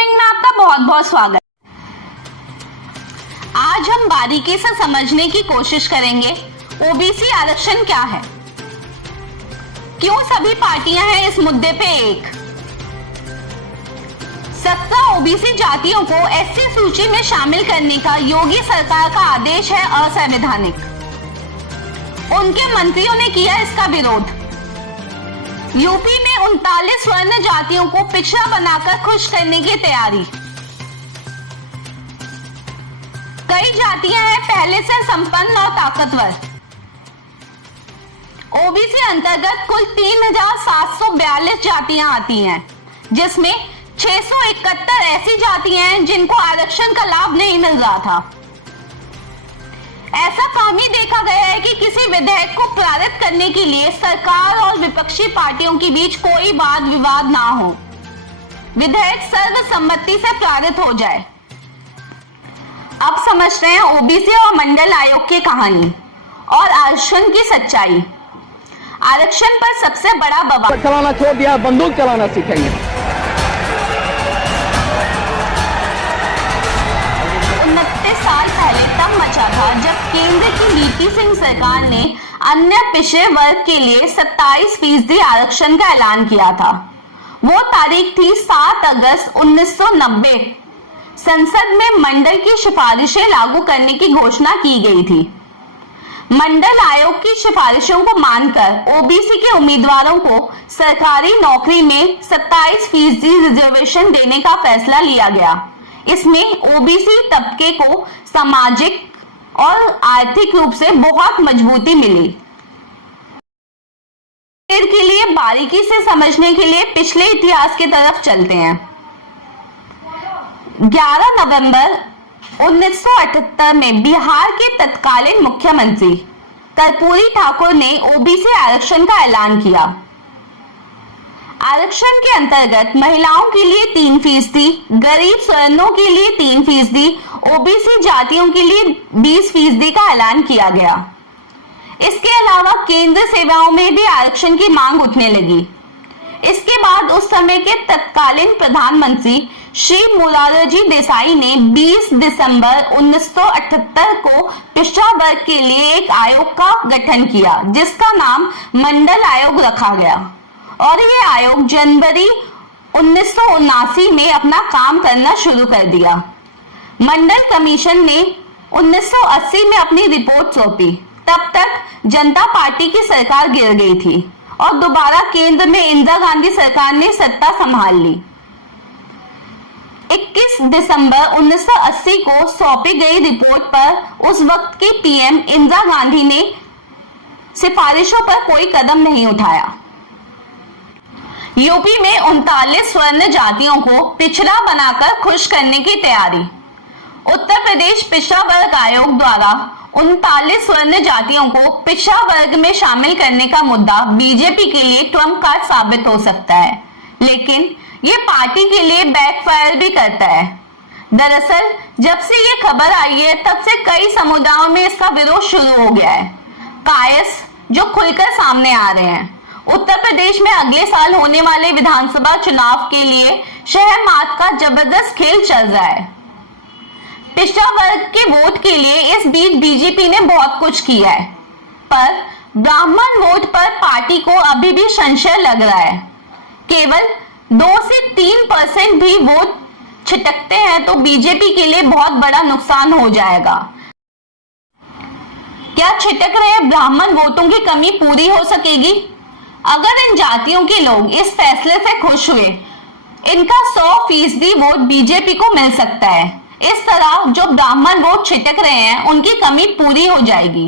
Streaming में आपका बहुत बहुत स्वागत। आज हम बारीकी से समझने की कोशिश करेंगे ओबीसी आरक्षण क्या है, क्यों सभी पार्टियां हैं इस मुद्दे पे एक। 17 ओबीसी जातियों को एससी सूची में शामिल करने का योगी सरकार का आदेश है असंवैधानिक। उनके मंत्रियों ने किया इसका विरोध। यूपी में 39 स्वर्ण जातियों को पिछड़ा बनाकर खुश करने की तैयारी। कई जातियां हैं पहले से संपन्न और ताकतवर। ओबीसी अंतर्गत कुल 3742 जातियां आती हैं, जिसमें 671 ऐसी जातियां हैं जिनको आरक्षण का लाभ नहीं मिल रहा था। ऐसा कम ही देखा गया है कि किसी विधेयक को पारित करने के लिए सरकार और विपक्षी पार्टियों के बीच कोई वाद विवाद ना हो, विधेयक सर्वसम्मति से पारित हो जाए। अब समझते हैं ओबीसी और मंडल आयोग की कहानी और आरक्षण की सच्चाई। आरक्षण पर सबसे बड़ा बवाल चलाना छोड़ दिया, बंदूक चलाना सीखेंगे। 29 साल पहले तब मचा था जब केंद्र की वीपी सिंह सरकार ने अन्य पिछड़े वर्ग के लिए 27% आरक्षण का ऐलान किया था। वो तारीख थी 7 अगस्त 1990। संसद में मंडल की सिफारिशें लागू करने की घोषणा की गई थी। मंडल आयोग की सिफारिशों को मानकर ओबीसी के उम्मीदवारों को सरकारी नौकरी में 27% रिजर्वेशन देने का फैसला लिया गया। इसमें ओबीसी तबके को सामाजिक और आर्थिक रूप से बहुत मजबूती मिली। के लिए बारीकी से समझने के लिए पिछले इतिहास की तरफ चलते हैं। 11 नवंबर 1978 में बिहार के तत्कालीन मुख्यमंत्री कर्पूरी ठाकुर ने ओबीसी आरक्षण का ऐलान किया। आरक्षण के अंतर्गत महिलाओं के लिए 3%, गरीब स्वर्णों के लिए 3%, ओबीसी जातियों के लिए 20% का ऐलान किया गया। इसके अलावा केंद्र सेवाओं में भी आरक्षण की मांग उठने लगी। इसके बाद उस समय के तत्कालीन प्रधानमंत्री श्री मोरारजी देसाई ने 20 दिसंबर 1978 को पिछड़ा वर्ग के लिए एक आयोग का गठन किया, जिसका नाम मंडल आयोग रखा गया और ये आयोग जनवरी 1979 में अपना काम करना शुरू कर दिया। मंडल कमीशन ने 1980 में अपनी रिपोर्ट सौंपी। तब तक जनता पार्टी की सरकार गिर गई थी और दोबारा केंद्र में इंदिरा गांधी सरकार ने सत्ता संभाल ली। 21 दिसंबर 1980 को सौंपी गई रिपोर्ट पर उस वक्त की पीएम इंदिरा गांधी ने सिफारिशों पर कोई कदम नहीं उठाया। यूपी में 39 स्वर्ण जातियों को पिछड़ा बनाकर खुश करने की तैयारी। उत्तर प्रदेश पिछड़ा वर्ग आयोग द्वारा 39 स्वर्ण जातियों को पिछड़ा वर्ग में शामिल करने का मुद्दा बीजेपी के लिए ट्रम्प कार्ड साबित हो सकता है, लेकिन ये पार्टी के लिए बैकफायर भी करता है। दरअसल जब से ये खबर आई है तब से कई समुदायों में इसका विरोध शुरू हो गया है। कायस जो खुलकर सामने आ रहे हैं। उत्तर प्रदेश में अगले साल होने वाले विधानसभा चुनाव के लिए शहर मात का जबरदस्त खेल चल रहा है। पिछड़ा वर्ग के वोट के लिए इस बीच बीजेपी ने बहुत कुछ किया है, पर ब्राह्मण वोट पर पार्टी को अभी भी संशय लग रहा है। केवल 2 से 3% भी वोट छिटकते हैं तो बीजेपी के लिए बहुत बड़ा नुकसान हो जाएगा। क्या छिटक रहे ब्राह्मण वोटों की कमी पूरी हो सकेगी? अगर इन जातियों के लोग इस फैसले से खुश हुए, इनका 100% वोट बीजेपी को मिल सकता है। इस तरह जो ब्राह्मण वोट छिटक रहे हैं उनकी कमी पूरी हो जाएगी।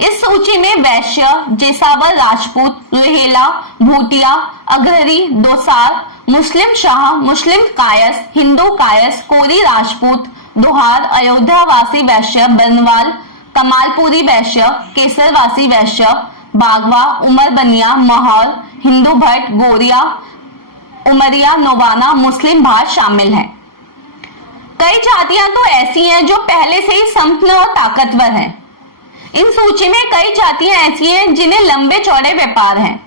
इस सूची में वैश्य, जेसावर, राजपूत, रोहेला, भूटिया, अग्रहरी, दोसार, मुस्लिम शाह, मुस्लिम कायस, हिंदू कायस, कोरी राजपूत, दोहार, अयोध्यावासी वैश्य, बनवाल, कमालपुरी वैश्य, केसरवासी वैश्य, बागवा, उमर बनिया, महौर, हिंदू भट्ट, गोरिया, उमरिया, नोवाना, मुस्लिम भाट शामिल हैं। कई जातियां तो ऐसी हैं जो पहले से ही संपन्न और ताकतवर हैं। इन सूची में कई जातियां ऐसी हैं जिन्हें लंबे चौड़े व्यापार हैं।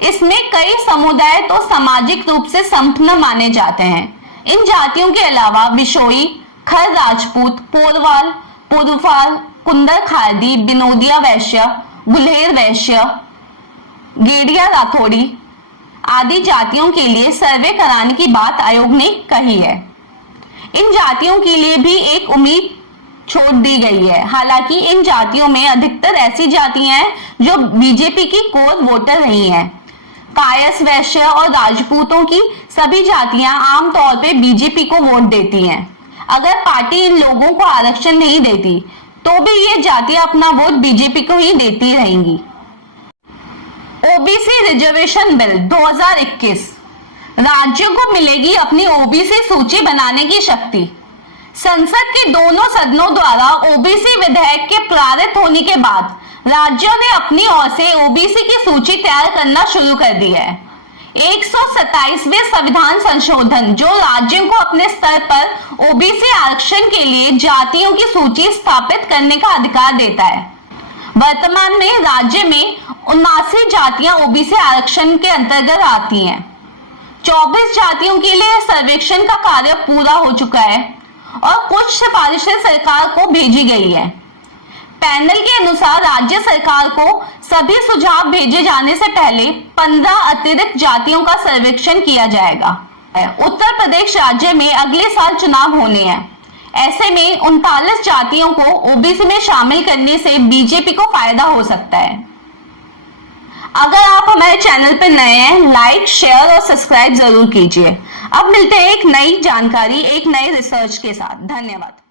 इसमें कई समुदाय तो सामाजिक रूप से संपन्न माने जाते हैं। इन जातियों के अलावा बिशोई, खर राजपूत, पोरवाल, पुरवाल, कुंदर खारदी, बिनोदिया वैश्य, गुल्हेर वैश्य, गेड़िया राठौड़ी आदि जातियों के लिए सर्वे कराने की बात आयोग ने कही है। इन जातियों के लिए भी एक उम्मीद छोड़ दी गई है। हालांकि इन जातियों में अधिकतर ऐसी जातियां हैं जो बीजेपी की कोर वोटर रही हैं। कायस, वैश्य और राजपूतों की सभी जातियां आमतौर पे बीजेपी को वोट देती हैं। अगर पार्टी इन लोगों को आरक्षण नहीं देती तो भी ये जातियां अपना वोट बीजेपी को ही देती रहेंगी। ओबीसी रिजर्वेशन बिल 2021, राज्यों को मिलेगी अपनी ओबीसी सूची बनाने की शक्ति। संसद के दोनों सदनों द्वारा ओबीसी विधेयक के पारित होने के बाद राज्यों ने अपनी ओर से ओबीसी की सूची तैयार करना शुरू कर दी है। 127वें संविधान संशोधन जो राज्यों को अपने स्तर पर ओबीसी आरक्षण के लिए जातियों की सूची स्थापित करने का अधिकार देता है। वर्तमान में राज्य में 79 जातियां ओबीसी आरक्षण के अंतर्गत आती हैं। 24 जातियों के लिए सर्वेक्षण का कार्य पूरा हो चुका है और कुछ सिफारिशें सरकार को भेजी गई है। पैनल के अनुसार राज्य सरकार को सभी सुझाव भेजे जाने से पहले 15 अतिरिक्त जातियों का सर्वेक्षण किया जाएगा। उत्तर प्रदेश राज्य में अगले साल चुनाव होने हैं। ऐसे में 39 जातियों को ओबीसी में शामिल करने से बीजेपी को फायदा हो सकता है। अगर आप हमारे चैनल पर नए हैं, लाइक, शेयर और सब्सक्राइब जरूर कीजिए। अब मिलते हैं एक नई जानकारी, एक नए रिसर्च के साथ। धन्यवाद।